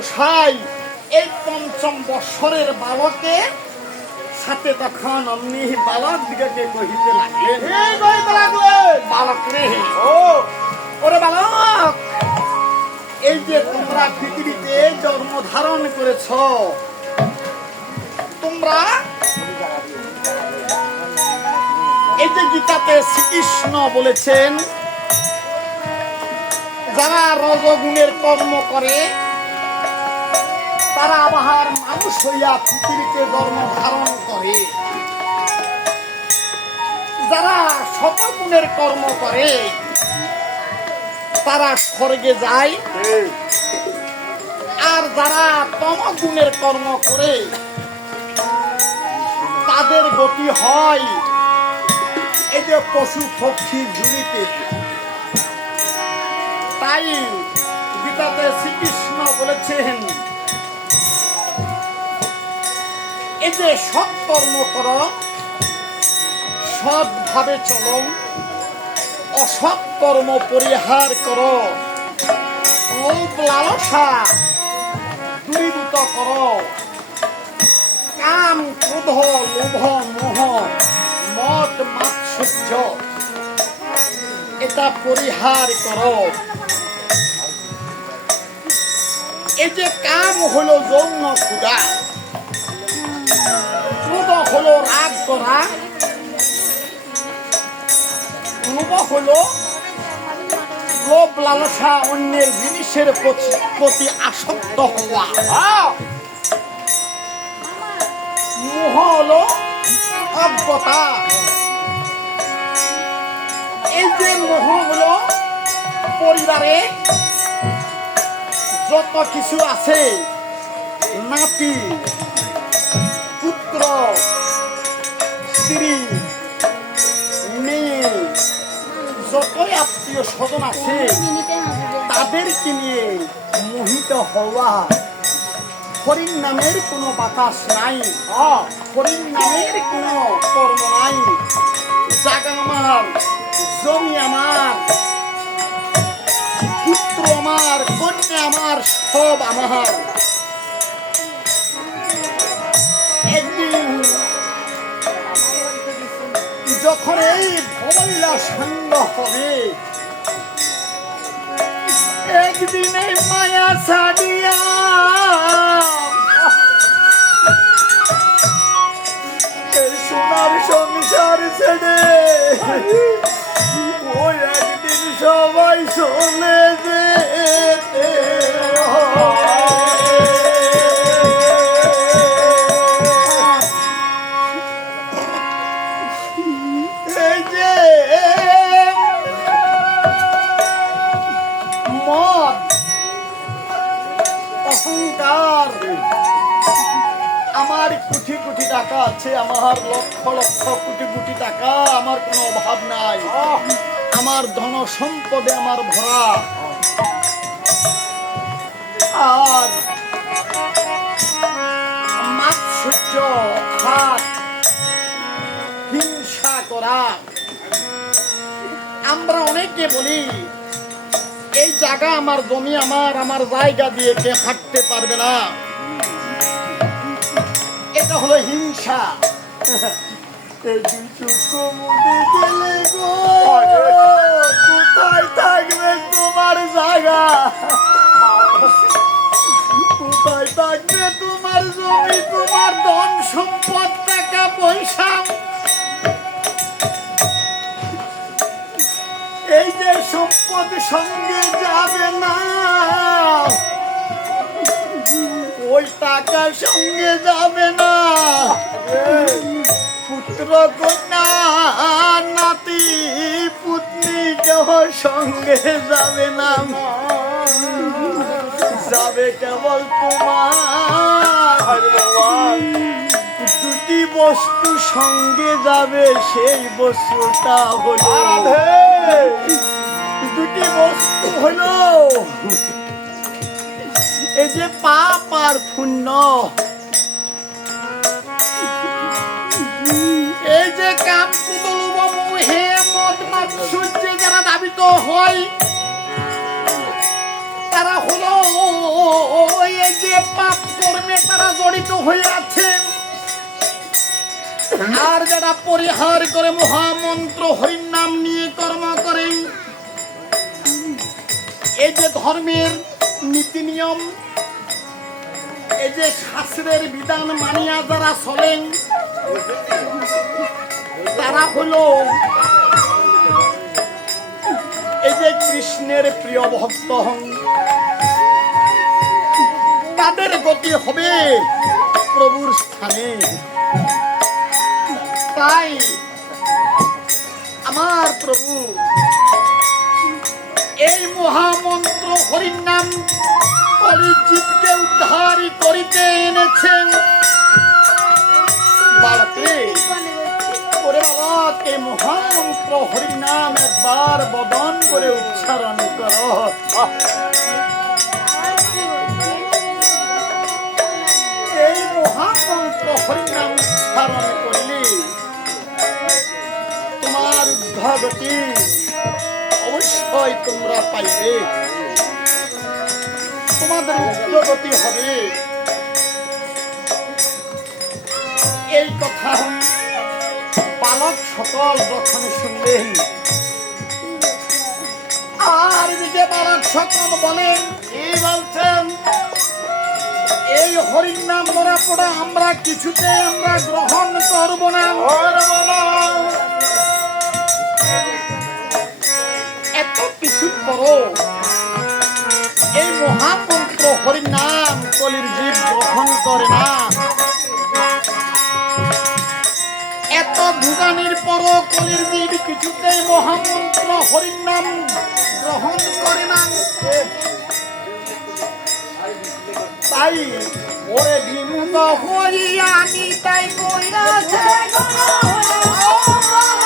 গোসাই এই পঞ্চম বৎসরের বালকে সাথে তখন অমনি বালক দিগকে কহিতে লাগলেন বালক রে ওরে বালক, এই যে তোমরা পৃথিবীতে জন্ম ধারণ করেছ, তোমরা এই যে গীতাতে শ্রীকৃষ্ণ বলেছেন, যারা রজগুণের কর্ম করে তারা আবার মানুষ হইয়া পৃথিবীতে জন্ম ধারণ করে। যারা শতগুণের কর্ম করে, তারা স্বর্গে যায়। আর যারা তমগুণের কর্ম করে, তাদের গতি হয় এই যে পশু, পক্ষী ঝুলিতে তাই গীতাতে শ্রীকৃষ্ণ বলেছেন এই যে সৎ কর্ম কর, সৎভাবে চলো, অসৎ কর্ম পরিহার করো লালসা দূরীভূত করো, কাম ক্রোধ লোভ মোহ মদ মাৎসর্য, এটা পরিহার কর। এই যে কাম হলো যৌন ক্ষুদা ক্রোধ হলো রাগ করা। লোভ হলো লোভ লালসা অন্যের জিনিসের প্রতি- আসক্ত হওয়া। মোহ হলো অজ্ঞতা। এই যে মোহ হলো পরিবারে যত কিছু আছে নাতি পুত্র স্ত্রী, মেয়ে, যতই আত্মীয় স্বজন আছে, তাদেরকে নিয়ে মোহিত হওয়া। হরিণ নামের কোনো বাতাস নাই। হরিণ নামের কোনো কর্ম নাই। জাগা আমার, জমি আমার, পুত্র আমার, কন্যা আমার, সব আমার। যখন এই ভবলীলা সাঙ্গ হবে। একদিন মায়া ছাড়িয়া এই সোনার সংসার ছেড়ে অহংকার। আমার কোটি কোটি টাকা আছে, আমার লক্ষ লক্ষ কোটি কোটি টাকা, আমার কোনো অভাব নাই। আমার ধন সম্পদে আমার ভরা। আর মাৎসর্য হিংসা করা। আমরা অনেকে বলি এই জায়গা আমার জমি, আমার আমার জায়গা দিয়ে কে হাঁটতে পারবে না। এটা হলো হিংসা। কোথায় থাকবে তোমার জায়গা? কোথায় থাকবে তোমার জমি, তোমার ধন সম্পদ, টাকা, পয়সা? এই যে সম্পদ সঙ্গে যাবে না। ওই টাকা সঙ্গে যাবে না। পুত্র কন্যা নাতি পুত্নী কেহ সঙ্গে যাবে না। যাবে কেবল তোমার। দুটি বস্তু সঙ্গে যাবে সেই বস্তুটা হলো দুটি বস্তু হলো এই যে পাপ আর পুণ্য। এই যে কাম কুদলব মোহে মদ মাৎসর্যে যারা দাবিত হয়, তারা হলো এই যে পাপ কর্মে তারা জড়িত হয়ে আছে আর যারা পরিহার করে মহামন্ত্র হরির নাম নিয়ে কর্ম করেন এই যে ধর্মের নীতি নিয়ম এই যে শাস্ত্রের বিধান মানিয়া যারা চলেন, তারা হলো এই যে কৃষ্ণের প্রিয় ভক্ত হন। তাদের গতি হবে প্রভুর স্থানে। তাই। আমার প্রভু, এই মহামন্ত্র হরির নাম কলিজিৎকে উদ্ধার করিতে এনেছেন। এই মহামন্ত্র হরির নাম একবার বদন করে উচ্চারণ কর। এই মহামন্ত্র হরির উদ্ভাগতি অবশ্যই তোমরা পাইবে। তোমাদের উদ্যোগতি হবে। এই কথা বালক সকল যখন শুনলেন। আর এদিকে বালক সকল বলেন এই বলছেন? এই হরির নাম মরা পড়া আমরা কিছুতে আমরা গ্রহণ করব না। এত কিছুর পরও এই মহামন্ত্র হরির নাম কলির জীব গ্রহণ করে না। এত ভুগানির পর কলির জীব কিছুতেই মহামন্ত্র হরির নাম গ্রহণ করে না। তাই ওরে বিমুখ হইয়া নিতাই কইরাছে ওরে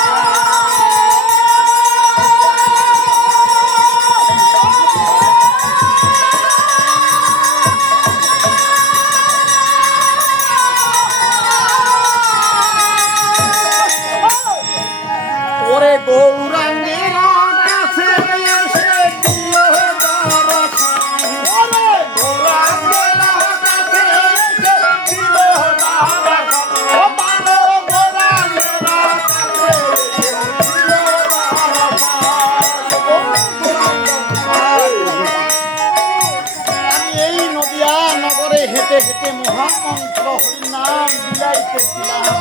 বিলাইতেছিলাম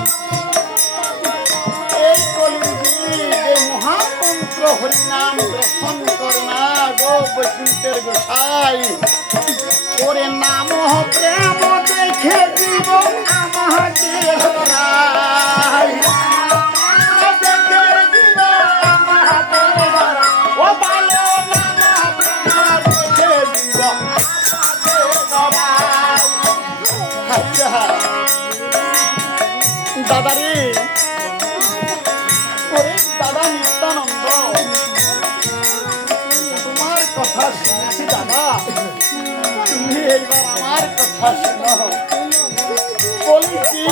এই কলিযুগে যে মহামন্ত্র হরিনাম গ্রহণ করে না গো বৈকুণ্ঠের গোসাই ওরে নাম প্রেম দেখে দিব আমাকে হরাই দেখে আচ্ছা দাদারে। ওরে দাদা নিত্যানন্দ। তোমার কথা শুনেছি দাদা। তুমি এইবার আমার কথা শোনো। বলছি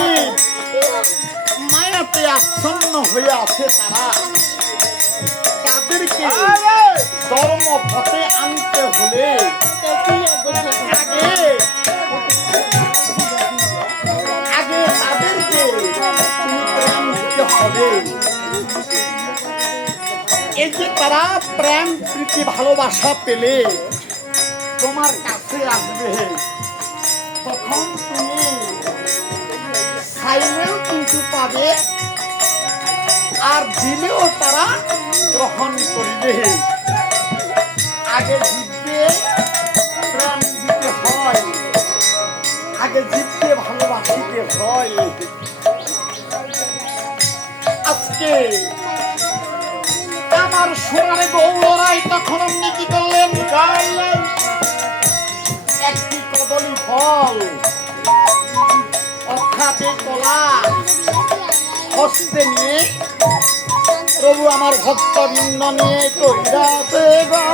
মায়াতে আচ্ছন্ন হয়ে আছে তারা। তাদেরকে ধর্ম পথে আনতে হলে যে তারা প্রেম প্রীতি ভালোবাসা পেলে? তোমার কাছে আসবে। তখন তুমি চাইলেও কিন্তু পাবে আর দিলেও তারা গ্রহণ করিবে। আগে জিতবে প্রেম দিতে হয়, আগে জিততে ভালোবাসিতে হয়। আজকে আমার সোনারে গৌরাই তখন আপনি কি করলেন? একটি কদলি ফল অর্থাৎ এই কলা, হস্তে নিয়ে প্রভু আমার ভক্তবৃন্দ নিয়ে কইরাতে গা।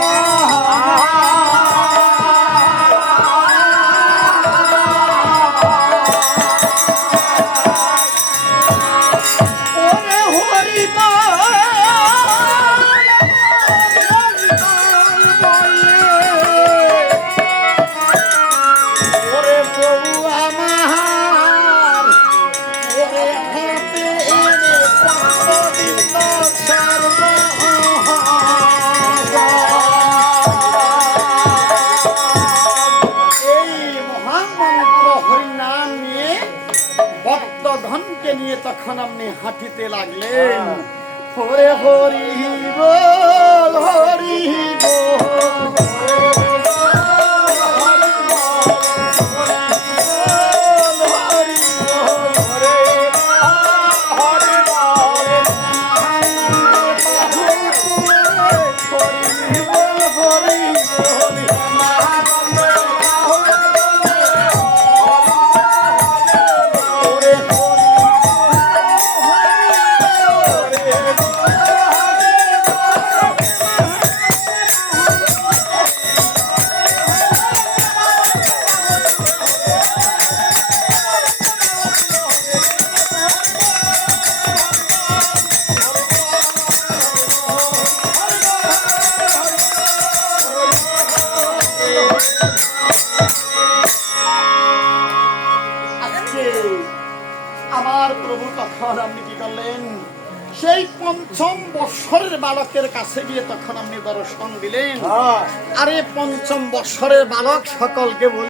ভক্তগণকে নিয়ে তখন আপনি হাঁটিতে লাগলেন। হরে হরি বল হরি। তখন আপনি কি করলেন? সেই পঞ্চম বৎসরের বালকের কাছে গিয়ে তখন আপনি দর্শন দিলেন। আরে পঞ্চম বৎসরের বালক সকলকে বল